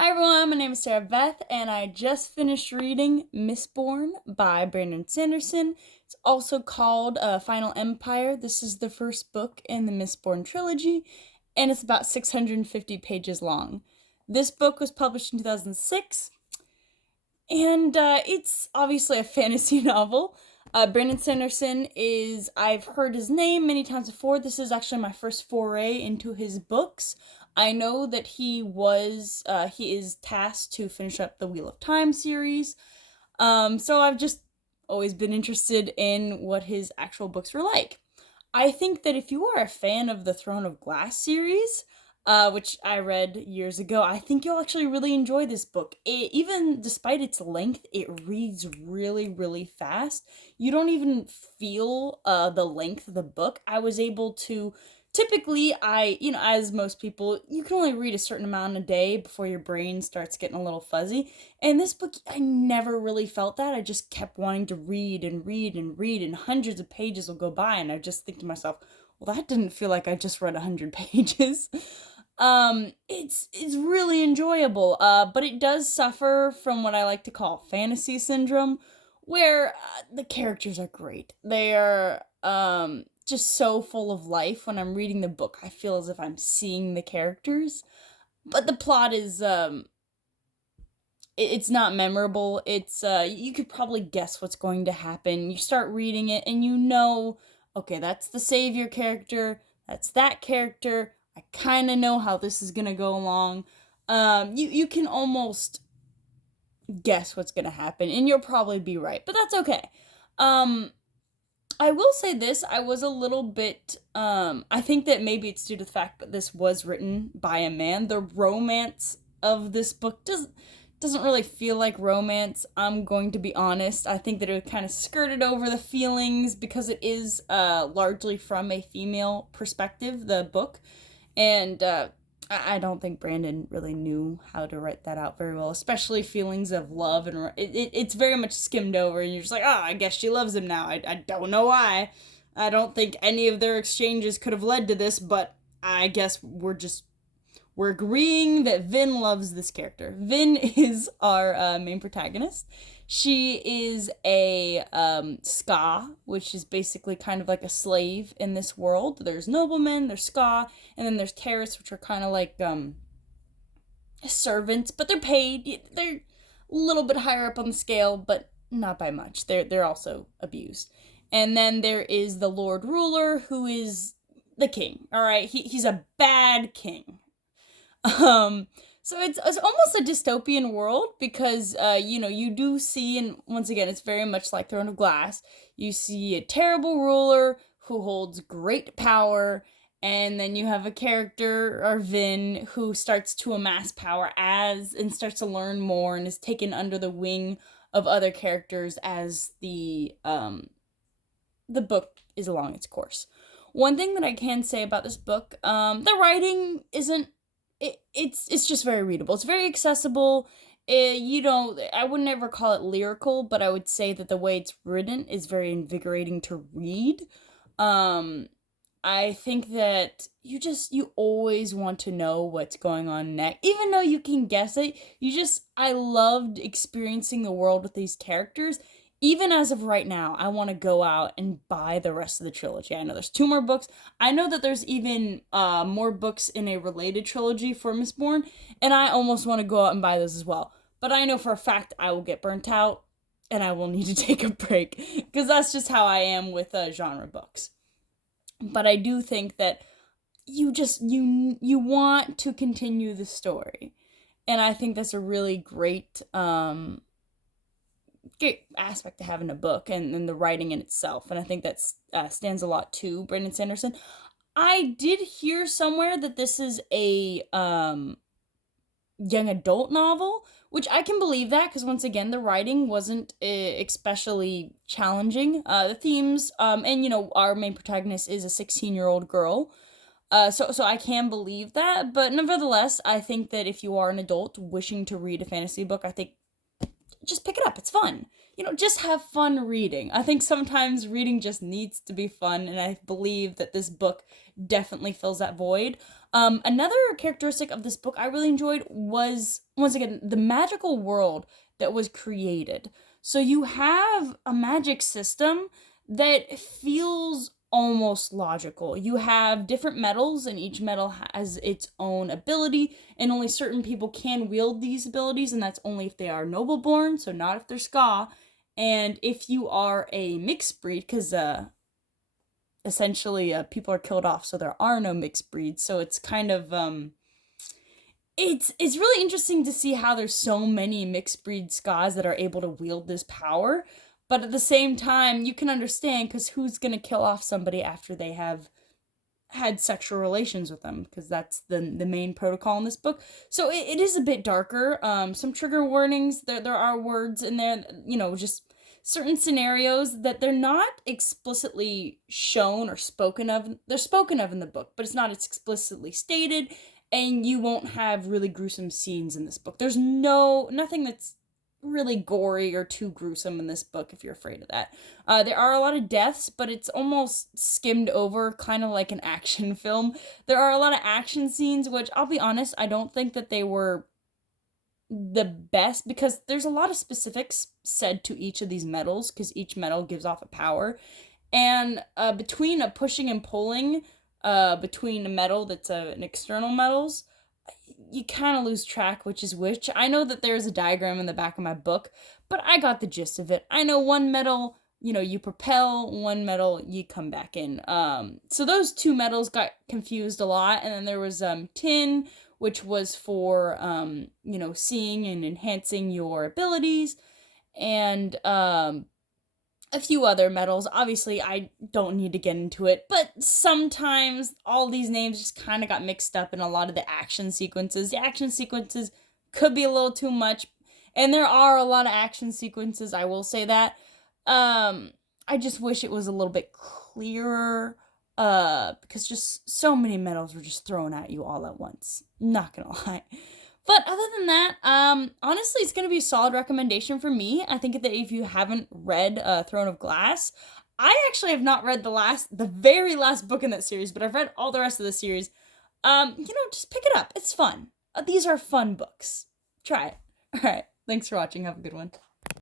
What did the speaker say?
Hi everyone, my name is Sarah Beth, and I just finished reading Mistborn by Brandon Sanderson. It's also called Final Empire. This is the first book in the Mistborn trilogy, and it's about 650 pages long. This book was published in 2006, and it's obviously a fantasy novel. Brandon Sanderson I've heard his name many times before. This is actually my first foray into his books. I know that he is tasked to finish up the Wheel of Time series. So I've just always been interested in what his actual books were like. I think that if you are a fan of the Throne of Glass series, which I read years ago, I think you'll actually really enjoy this book. Even despite its length, it reads really, really fast. You don't even feel the length of the book. I was able to typically as most people, you can only read a certain amount a day before your brain starts getting a little fuzzy. And this book, I never really felt that. I just kept wanting to read and read and read, and hundreds of pages will go by, and I just think to myself, well, that didn't feel like I just read 100 pages. It's really enjoyable, but it does suffer from what I like to call fantasy syndrome, where the characters are great. They are just so full of life. When I'm reading the book, I feel as if I'm seeing the characters, but the plot is it's not memorable. It's you could probably guess what's going to happen. You start reading it and you know, okay, that's the savior character, that's that character. I kind of know how this is going to go along. You can almost guess what's going to happen, and you'll probably be right, but that's okay. I will say this, I was a little bit I think that maybe it's due to the fact that this was written by a man. The romance of this book doesn't really feel like romance. I'm going to be honest. I think that it kind of skirted over the feelings because it is largely from a female perspective, the book. And I don't think Brandon really knew how to write that out very well, especially feelings of love. And it's very much skimmed over, and you're just like, oh, I guess she loves him now. I don't know why. I don't think any of their exchanges could have led to this, but I guess we're agreeing that Vin loves this character. Vin is our main protagonist. She is a ska, which is basically kind of like a slave in this world. There's noblemen, there's ska, and then there's terrorists, which are kind of like servants, but they're paid. They're a little bit higher up on the scale, but not by much. They're also abused. And then there is the Lord Ruler, who is the king. All right, he's a bad king. Um, so it's almost a dystopian world because, you do see, and once again, it's very much like Throne of Glass. You see a terrible ruler who holds great power, and then you have a character, Arvin, who starts to amass power and starts to learn more and is taken under the wing of other characters as the book is along its course. One thing that I can say about this book, the writing isn't it's just very readable. It's very accessible. I would never call it lyrical, but I would say that the way it's written is very invigorating to read. Um, I think that you always want to know what's going on next, even though you can guess it. I loved experiencing the world with these characters. Even as of right now, I want to go out and buy the rest of the trilogy. I know there's two more books. I know that there's even more books in a related trilogy for Mistborn, and I almost want to go out and buy those as well. But I know for a fact I will get burnt out, and I will need to take a break, because that's just how I am with genre books. But I do think that you want to continue the story, and I think that's a really great great aspect to have in a book, and the writing in itself. And I think that stands a lot to Brandon Sanderson. I did hear somewhere that this is a young adult novel, which I can believe that because once again, the writing wasn't especially challenging. The themes, and our main protagonist is a 16-year-old girl. So I can believe that, but nevertheless, I think that if you are an adult wishing to read a fantasy book, I think just pick it up. It's fun. Just have fun reading. I think sometimes reading just needs to be fun, and I believe that this book definitely fills that void. Another characteristic of this book I really enjoyed was, once again, the magical world that was created. So you have a magic system that feels almost logical. You have different metals, and each metal has its own ability, and only certain people can wield these abilities, and that's only if they are noble born, so not if they're Ska. And if you are a mixed breed, because essentially people are killed off, so there are no mixed breeds, so it's kind of it's really interesting to see how there's so many mixed breed Skas that are able to wield this power. But at the same time, you can understand, because who's gonna kill off somebody after they have had sexual relations with them, because that's the main protocol in this book. So it is a bit darker. Some trigger warnings. There are words in there, just certain scenarios that they're not explicitly shown or spoken of. They're spoken of in the book, but it's not explicitly stated, and you won't have really gruesome scenes in this book. There's nothing that's really gory or too gruesome in this book, if you're afraid of that. There are a lot of deaths, but it's almost skimmed over, kind of like an action film. There are a lot of action scenes, which, I'll be honest, I don't think that they were the best, because there's a lot of specifics said to each of these metals, because each metal gives off a power. And between a pushing and pulling, between a metal that's an external metals, you kind of lose track which is which. I know that there's a diagram in the back of my book, but I got the gist of it. I know one metal, you propel, one metal, you come back in. So those two metals got confused a lot, and then there was tin, which was for, seeing and enhancing your abilities, and a few other metals. Obviously, I don't need to get into it, but sometimes all these names just kind of got mixed up in a lot of the action sequences. The action sequences could be a little too much, and there are a lot of action sequences, I will say that. I just wish it was a little bit clearer, because just so many metals were just thrown at you all at once. Not gonna lie. But other than that, honestly, it's going to be a solid recommendation for me. I think that if you haven't read Throne of Glass, I actually have not read the very last book in that series, but I've read all the rest of the series. Just pick it up. It's fun. These are fun books. Try it. All right. Thanks for watching. Have a good one.